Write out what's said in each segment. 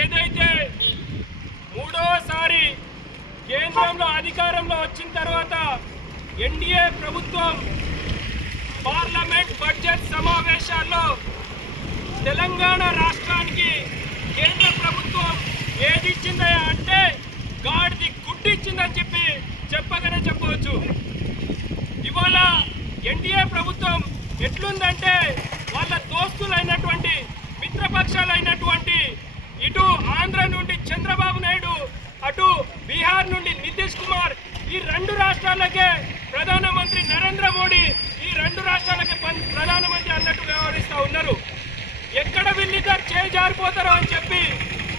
ఏదైతే మూడవసారి కేంద్రంలో అధికారంలో వచ్చిన తర్వాత ఎన్డీఏ ప్రభుత్వం పార్లమెంట్ బడ్జెట్ సమావేశాల్లో తెలంగాణ రాష్ట్రానికి కేంద్ర ప్రభుత్వం ఏది అంటే గాడిది గుడ్డిచ్చిందని చెప్పి చెప్పగానే చెప్పవచ్చు. ఇవాళ ఎన్డీఏ ప్రభుత్వం ఎట్లుందంటే వాళ్ళ దోస్తులైనటువంటి మిత్రపక్షాలైనటువంటి ఇటు ఆంధ్ర నుండి చంద్రబాబు నాయుడు అటు బీహార్ నుండి నితీష్ కుమార్ ఈ రెండు రాష్ట్రాలకే ప్రధానమంత్రి నరేంద్ర మోడీ ఈ రెండు రాష్ట్రాలకే పం- ప్రధానమంత్రి అన్నట్టు వ్యవహరిస్తూ ఉన్నారు. ఎక్కడ వీళ్ళిద్దరు చేజారిపోతారో అని చెప్పి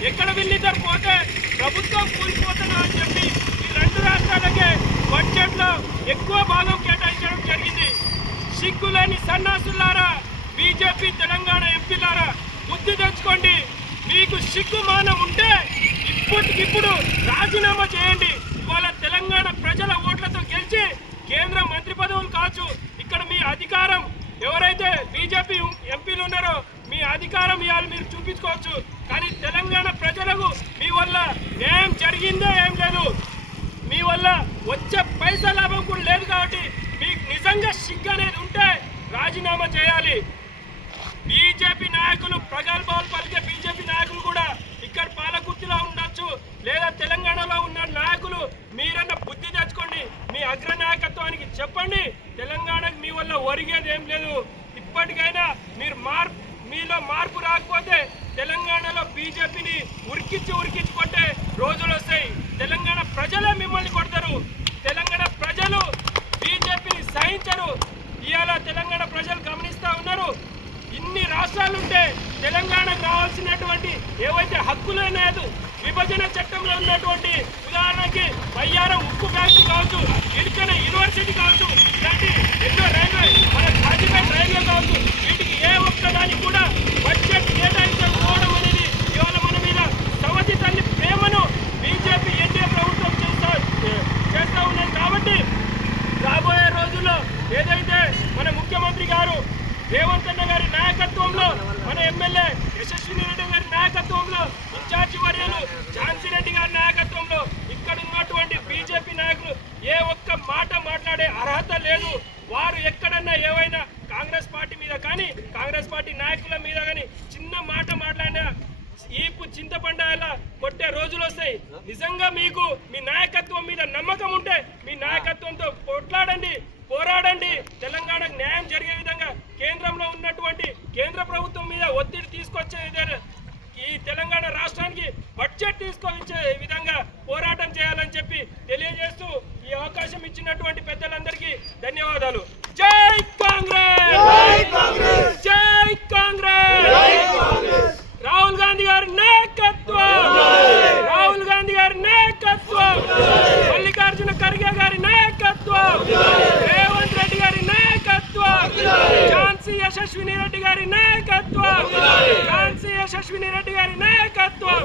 ఎక్కడ వీళ్ళిద్దరు పోతే ప్రభుత్వం కూలిపోతారో అని చెప్పి ఈ రెండు రాష్ట్రాలకే బడ్జెట్లో ఎక్కువ భాగం కేటాయించడం జరిగింది. సిగ్గులేని సన్నాసులారా బీజేపీ తెలంగాణ ఎంపీ సిగ్గుమానం సిగ్గు ఉంటే ఇప్పటికిప్పుడు రాజీనామా చేయండి. ఇవాళ తెలంగాణ ప్రజల ఓట్లతో గెలిచి కేంద్ర మంత్రి పదవులు కావచ్చు ఇక్కడ మీ అధికారం. ఎవరైతే బీజేపీ ఎంపీలు ఉన్నారో మీ అధికారం ఇవాళ మీరు చూపించుకోవచ్చు. కానీ తెలంగాణ ప్రజలకు మీ వల్ల ఏం జరిగిందో ఏం లేదు. మీ వల్ల వచ్చే పైసా లాభం కూడా లేదు కాబట్టి మీకు నిజంగా సిగ్గు అనేది ఉంటే రాజీనామా చేయాలి. బీజేపీ నాయకులు ప్రగల్భాలు పలికే బీజేపీ నాయకులు కూడా ఇక్కడ పాలకుర్తిలో ఉండొచ్చు లేదా తెలంగాణలో ఉన్న నాయకులు మీరన్న బుద్ధి తెచ్చుకోండి మీ అగ్ర నాయకత్వానికి చెప్పండి. తెలంగాణకు మీ వల్ల ఒరిగేది ఏం లేదు. ఇప్పటికైనా మీరు మార్పు మీలో మార్పు రాకపోతే తెలంగాణలో బీజేపీని ఉరికించి ఉరికించి కొట్టే రోజులు వస్తాయి తెలంగాణ ప్రజలే మిమ్మల్ని కొడతారు తెలంగాణ ప్రజలు బీజేపీని సహించరు ఇవాళ తెలంగాణ ప్రజలు గమనిస్తా ఉన్నారు ఉంటే తెలంగాణకు రావాల్సినటువంటి ఏవైతే హక్కులు లేదు విభజన చట్టంలో ఉన్నటువంటి ఉదాహరణకి బయ్యారం ఉక్కు ఫ్యాక్టరీ కావచ్చు ఇరుకన యూనివర్సిటీ కావచ్చు ఇలాంటి ఎన్నో రైల్వే మన కాజీపేట రైల్వే కావచ్చు వీటికి ఏ ఒక్కదానికి కూడా బడ్జెట్ కేటాయించకపోవడం అనేది ఇవాళ మన మీద సవతి తల్లి ప్రేమను బీజేపీ ఎన్డీఏ ప్రభుత్వం చేస్తా చేస్తూ ఉన్నది. కాబట్టి రాబోయే రోజుల్లో ఏదైతే మన ముఖ్యమంత్రి గారు రేవంత్ అన్న గారి నాయకత్వంలో మన ఎమ్మెల్యే యశస్విని రెడ్డి గారి నాయకత్వంలో ఇన్ఛార్జి వర్యులు ఝాన్సీ రెడ్డి గారి నాయకత్వంలో ఇక్కడ ఉన్నటువంటి బీజేపీ నాయకులు ఏ ఒక్క మాట మాట్లాడే అర్హత లేదు. వారు ఎక్కడన్నా ఏవైనా కాంగ్రెస్ పార్టీ మీద కానీ కాంగ్రెస్ పార్టీ నాయకుల మీద కానీ చిన్న మాట మాట్లాడినా ఈపు చింతపండాయలా కొట్టే రోజులు వస్తాయి. నిజంగా మీకు మీ నాయకత్వం మీద నమ్మకం ఉంటే మీ నాయకత్వంతో కొట్లాడండి పోరాడండి. తెలంగాణకు న్యాయం జరిగే విధంగా కేంద్రంలో ఉన్నటువంటి కేంద్ర ప్రభుత్వం మీద ఒత్తిడి తీసుకొచ్చే ఈ తెలంగాణ రాష్ట్రానికి బడ్జెట్ తీసుకొచ్చే విధంగా పోరాటం చేయాలని చెప్పి తెలియజేస్తూ ఈ అవకాశం ఇచ్చినటువంటి పెద్దలందరికీ ధన్యవాదాలు. జై కాంగ్రెస్! జై కాంగ్రెస్ రాహుల్ గాంధీ గారి నాయకత్వం రాహుల్ గాంధీ గారి నాయకత్వం మల్లికార్జున ఖర్గే గారి నాయకత్వం రేవంత్ రెడ్డి గారి నాయకత్వం ఝాన్సీ యశస్విని రెడ్డి గారి నాయకత్వం. ఝాన్సీ యశస్విని రెడ్డి గారి నాయకత్వం.